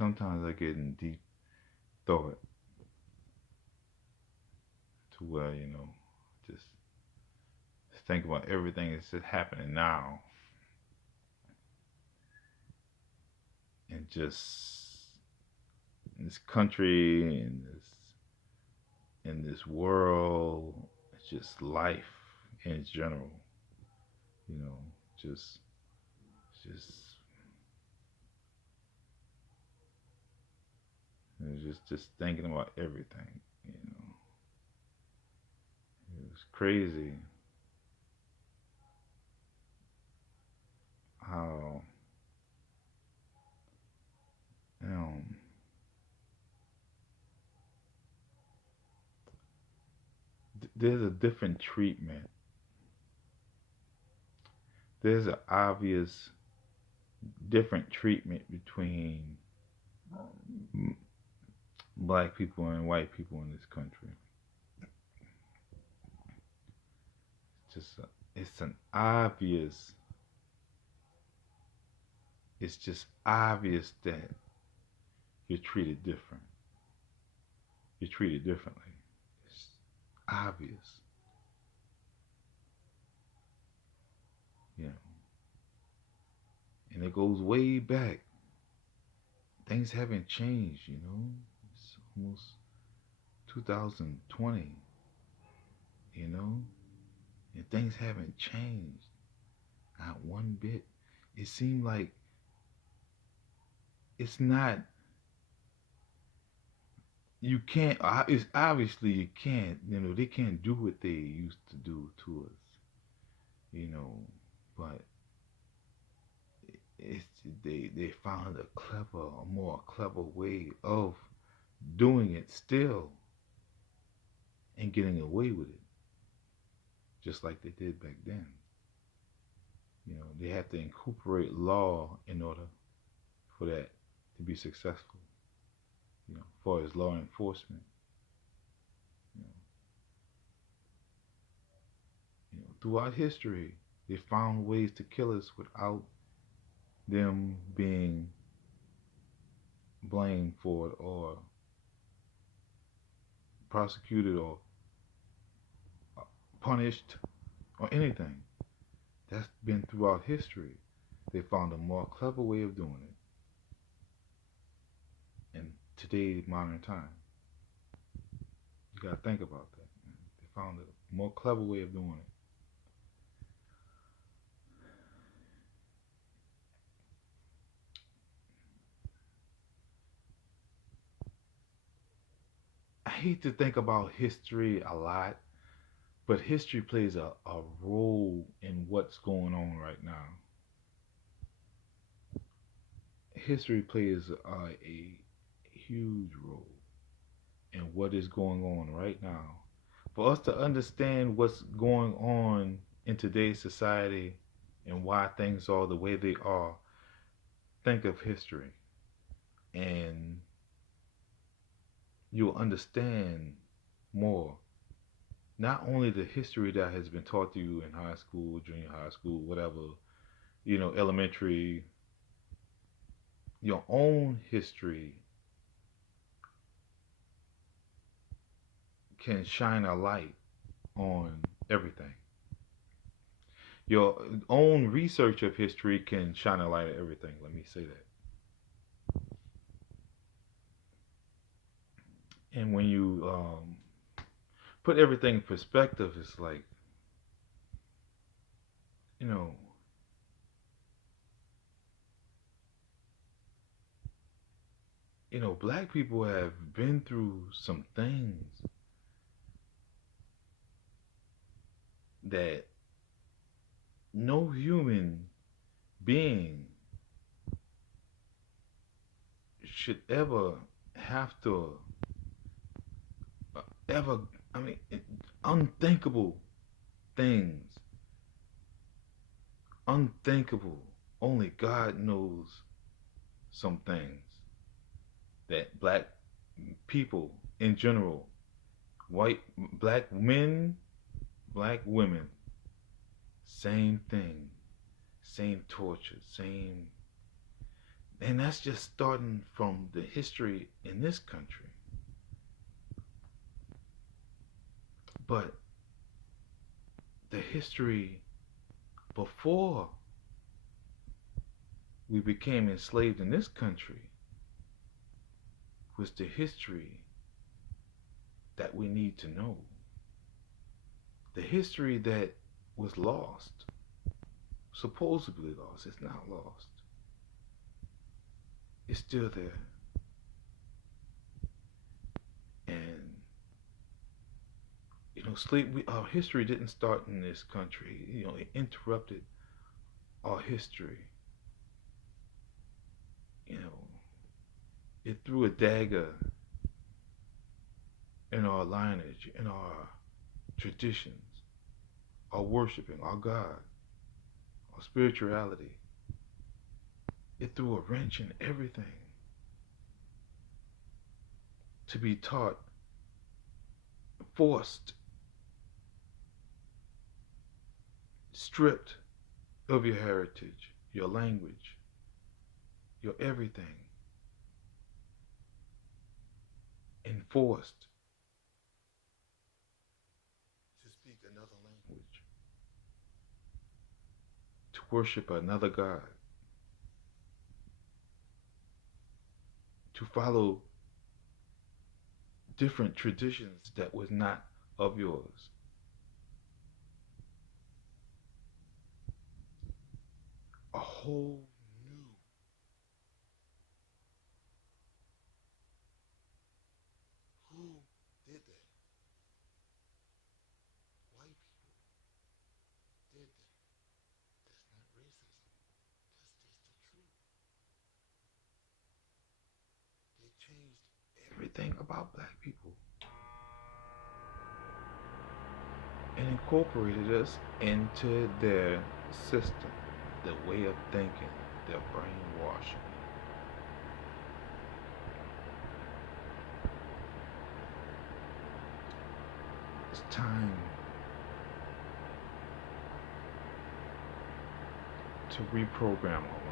sometimes I get in deep thought to where, just think about everything that's just happening now and just in this country and this world. It's just life in general, you know, just just thinking about everything, you know. It was crazy how um there's a different treatment. There's an obvious different treatment between black people and white people in this country. It's an obvious. It's just obvious that you're treated different. You're treated differently. It's obvious. You know, and it goes way back. Things haven't changed. It's almost 2020. You know, and things haven't changed. Not one bit. It seemed like it's not. You can't. It's obviously you can't. They can't do what they used to do to us. You know, but it's they found a more clever way of doing it still and getting away with it, just like they did back then. They have to incorporate law in order for that to be successful. As far as law enforcement. You know, throughout history, they found ways to kill us without them being blamed for it or prosecuted or punished or anything. That's been throughout history. They found a more clever way of doing it in today's modern time. You gotta think about that. They found a more clever way of doing it. I hate to think about history a lot, but history plays a role in what's going on right now. History plays a huge role in what is going on right now. For us to understand what's going on in today's society and why things are the way they are, think of history. And you'll understand more. Not only the history that has been taught to you in high school, junior high school, whatever, elementary, your own history can shine a light on everything. Your own research of history can shine a light on everything. Let me say that. And when you put everything in perspective, it's like, you know, black people have been through some things that no human being should ever have to ever. I mean, unthinkable things, unthinkable. Only God knows some things that black people in general, white, black men, black women, same thing, same torture, same And that's just starting from the history in this country. But the history before we became enslaved in this country was the history that we need to know. The history that was lost, supposedly lost, it's not lost. It's still there. And our history didn't start in this country. It interrupted our history. It threw a dagger in our lineage, in our traditions, our worshiping, our God, our spirituality. It threw a wrench in everything to be taught, forced, stripped of your heritage, your language, your everything, and forced to speak another language, to worship another God, to follow different traditions that was not of yours. A whole new who did that? White people did that. That's not racism. That's just the truth. They changed everything about black people and incorporated us into their system, their way of thinking, their brainwashing. It's time to reprogram our